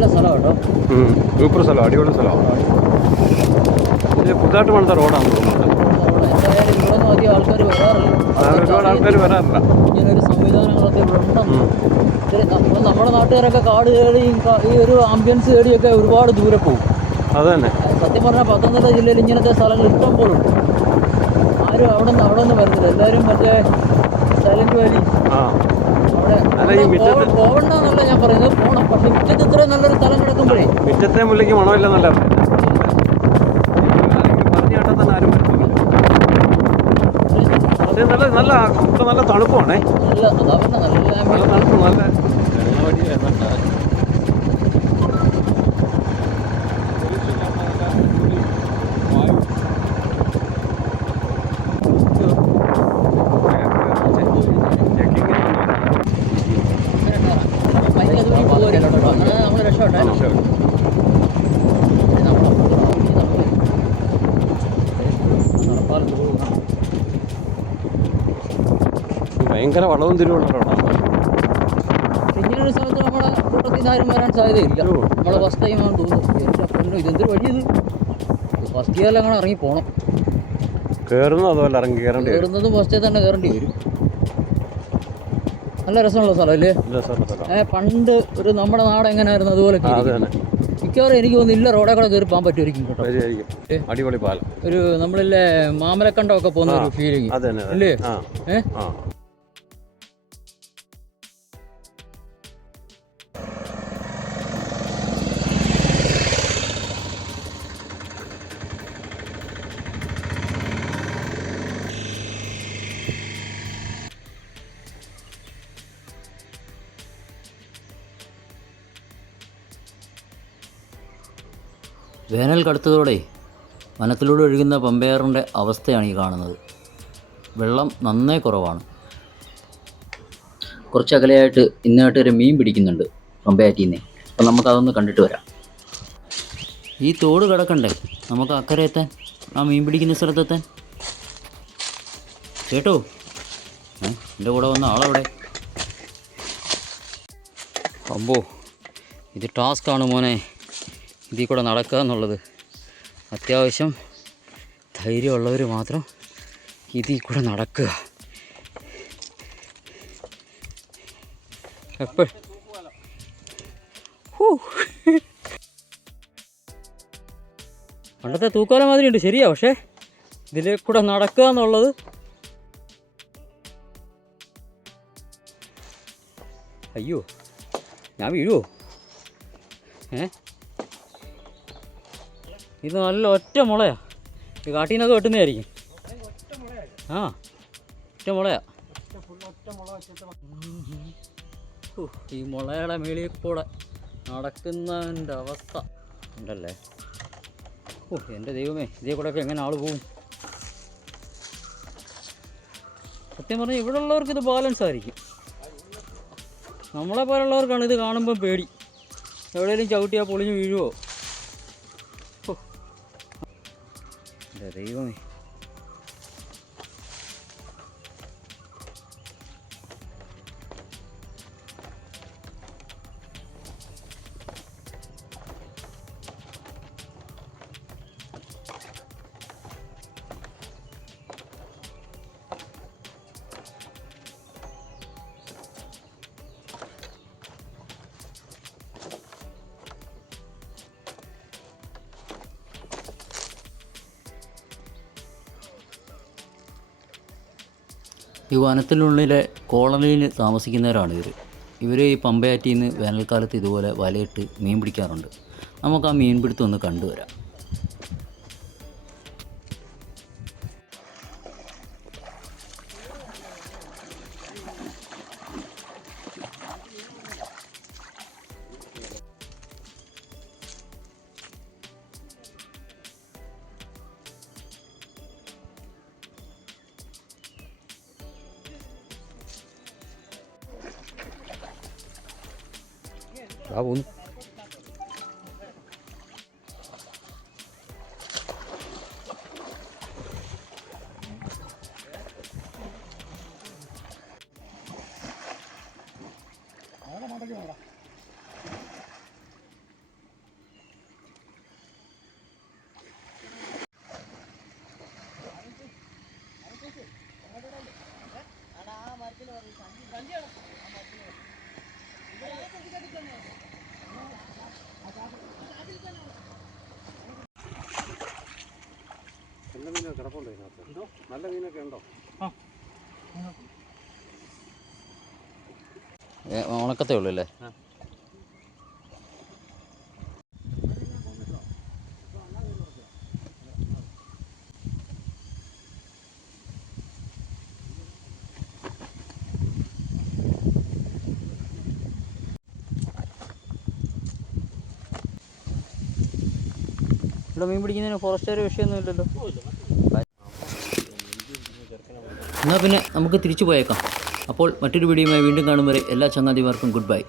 നല്ല സ്ഥലം കേട്ടോ. സൂപ്പർ സ്ഥലം അടിപൊളി സ്ഥലമാണ് ഇത് പുതുതായിട്ട് പണിത റോഡാണ് തോന്നുന്നത് ഒരുപാട് ആൾക്കാർ വരാറില്ല. ഇങ്ങനൊരു സംവിധാനങ്ങളൊക്കെ ഇവിടെ ഉണ്ടെന്ന് ഉം. നമ്മുടെ നാട്ടുകാരൊക്കെ കാട് കയറിയും ഈ ഒരു ആംബിയൻസ് കേടിയൊക്കെ ഒരുപാട് ദൂരെ പോകും. അത് തന്നെ. സത്യം പറഞ്ഞാൽ പത്തനംതിട്ട ജില്ലയിൽ ഇങ്ങനത്തെ സ്ഥലങ്ങൾ ഇഷ്ടം പോലെ ഉണ്ട്. ആരും അവിടെ നിന്ന് അവിടെ നിന്ന് വരുന്നില്ല എല്ലാവരും മറ്റേ സൈലന്റ് വാലി ആ. അല്ല, ഈ മിറ്റത്ത് പോകണ്ടെന്നല്ല ഞാൻ പറയുന്നത് പോകണം. പക്ഷെ മിറ്റത്ത് ഇത്രയും നല്ലൊരു സ്ഥലം കിടക്കുമ്പോഴേ. മുറ്റത്തെ മുല്ലയ്ക്ക് മണമില്ലെന്നല്ല നല്ല നല്ല നല്ല തണുപ്പാണേ. നല്ല നല്ല നല്ല തണുപ്പ് നല്ല ഭയങ്കര വളവും തിരിവുള്ള റോഡാണ് ഇങ്ങനൊരു സ്ഥലത്ത് കൂട്ടത്തിൽ ആരും വരാൻ സാധ്യതയില്ല. നമ്മളെ ഫസ്റ്റ് ടൈം ആണെന്ന് തോന്നുന്നു എന്റെ അപ്പനോ ഇതെന്തൊരു വഴി ഫസ്റ്റ് ഇയറിൽ അങ്ങനെ ഇറങ്ങി പോകണം കയറുന്നു അതുപോലെ ഇറങ്ങി കയറേണ്ടി വരും? കയറുന്നതും ഫസ്റ്റേ തന്നെ കയറേണ്ടി വരും. നല്ല രസമുള്ള സ്ഥലമല്ലേ സ്ഥലം. പണ്ട് ഒരു നമ്മുടെ നാട് എങ്ങനെയായിരുന്നു അതുപോലെ മിക്കവാറും എനിക്ക് തോന്നുന്നു ഇല്ല റോഡേ കൂടെ കയറി പോകാൻ പറ്റുമായിരിക്കും കേട്ടോ. അടിപൊളി പാലം. ഒരു നമ്മളില്ലേ മാമലക്കണ്ടമൊക്കെ പോകുന്ന ഒരു ഫീലിംഗ് അല്ലേ തന്നെ വേനൽ കടുത്തതോടെ വനത്തിലൂടെ ഒഴുകുന്ന പമ്പയാറിന്റെ അവസ്ഥയാണ് ഈ കാണുന്നത്. വെള്ളം നന്നേ കുറവാണ്. കുറച്ച് അകലെയായിട്ട് ഇന്നായിട്ട് ഒരു മീൻ പിടിക്കുന്നുണ്ട് പമ്പയാറ്റിൽ നിന്ന് അപ്പം നമുക്കതൊന്ന് കണ്ടിട്ട് വരാം. ഈ തോട് കിടക്കണ്ടേ? നമുക്ക് അക്കരെ എത്താൻ ആ മീൻ പിടിക്കുന്ന സ്ഥലത്തെത്താൻ കേട്ടോ എന്റെ കൂടെ വന്ന ആളവിടെ? അമ്പോ ഇത് ടാസ്ക്കാണ് മോനെ. ഇതിൽ കൂടെ നടക്കുക എന്നുള്ളത് അത്യാവശ്യം ധൈര്യമുള്ളവർ മാത്രം ഇതിൽ കൂടെ നടക്കുക എപ്പോൾ പണ്ടത്തെ തൂക്കാല മാതിരി ഉണ്ട് ശരിയാ പക്ഷേ ഇതിലെ കൂടെ നടക്കുക എന്നുള്ളത് അയ്യോ ഞാൻ വീഴുവോ? ഏ? ഇത് നല്ല ഒറ്റ മുളയാ. ഈ കാട്ടിൽ നിന്നൊക്കെ വെട്ടുന്നതായിരിക്കും. ആ ഒറ്റ മുളയാ. ഈ മുളയുടെ മേളിൽ കൂടെ നടക്കുന്നതിന്റെ അവസ്ഥ. ഉണ്ടല്ലേ? ഓ എന്റെ ദൈവമേ ഇതേ കൂടെയൊക്കെ എങ്ങനെ ആൾ പോവും? സത്യം പറഞ്ഞാൽ ഇവിടെ ഉള്ളവർക്ക് ഇത് ബാലൻസ് ആയിരിക്കും. നമ്മളെ പോലുള്ളവർക്കാണ് ഇത് കാണുമ്പോൾ പേടി. എവിടെയെങ്കിലും ചവിട്ടിയാൽ പൊളിഞ്ഞ് വീഴുവോ? ദൈവമേ. ഈ വനത്തിനുള്ളിലെ കോളനിയിൽ താമസിക്കുന്നവരാണ് ഇവർ ഇവർ ഈ പമ്പയാറ്റിൽ നിന്ന് വേനൽക്കാലത്ത് ഇതുപോലെ വലയിട്ട് മീൻ പിടിക്കാറുണ്ട്. നമുക്ക് ആ മീൻ പിടുത്തം ഒന്ന് കണ്ടുവരാം. ആ പോന്നു കിടപ്പുണ്ടോ ഇതിനകത്ത്? നല്ല മീനൊക്കെ ഉണ്ടോ? ഉണക്കത്തേ ഉള്ളൂ അല്ലേ? ഇവിടെ മീൻ പിടിക്കുന്നതിന് ഫോറസ്റ്റുകാർ വിഷയമൊന്നും ഇല്ലല്ലോ. എന്നാൽ പിന്നെ നമുക്ക് തിരിച്ചു പോയേക്കാം. അപ്പോൾ മറ്റൊരു വീഡിയോയുമായി വീണ്ടും കാണും വരെ എല്ലാ ചങ്ങാതിമാർക്കും ഗുഡ് ബൈ